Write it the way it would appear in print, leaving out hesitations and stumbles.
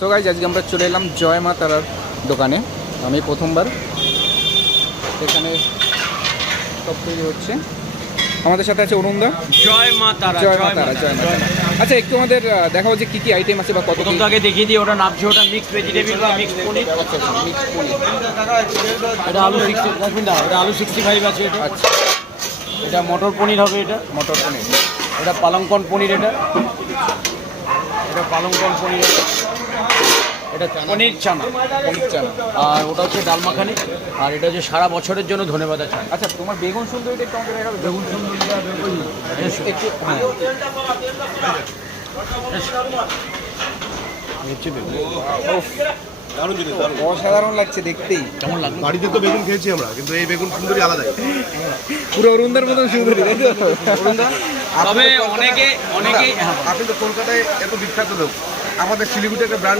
So guys আজকে আমরা চলে এলাম জয় মা তারার দোকানে। আমি প্রথমবার এখানে সব তৈরি হচ্ছে। আমাদের সাথে আছে অরুণদা। জয় মা তারা। জয় মা তারা, জয় মা তারা। আচ্ছা, একটু আমাদের দেখাও যে কী কী আইটেম আছে বা কত প্রথম তো আগে দেখিয়ে দিই, ওটা নামছে ওটা মিক্সড ভেজিটেবল বা মিক্সড পনির। আচ্ছা আচ্ছা, মিক্স পনির। এটা আলু 65 আছে এটা। আচ্ছা, এটা মটর পনির হবে, এটা মটর পনির। এটা পালংকন পনির, এটা পালংকন পনির, এটা পনির চানা। পনির চানা। আর ওটা হচ্ছে ডাল মাখানি। আর এটা হচ্ছে সারা বছরের জন্য ধনেপাতা চানা। আচ্ছা, তোমার বেগুন সুন্দরীটা একটু আমাকে দেখাবে। বেগুন সুন্দরীটা একটু হ্যাঁ, হচ্ছে বেগুন। উফ, অসাধারণ লাগছে দেখতেই। কেমন লাগলো? বাড়িতে তো বেগুন খেয়েছি আমরা, কিন্তু এই বেগুন সুন্দরী আলাদাই। পুরো অরুণদার মতন সুন্দরী, তাই তো? তবে অনেকে আপনি তো কলকাতায় এত বিখ্যাত লোক, আমাদের শিলিগুড়ি একটা ব্র্যান্ড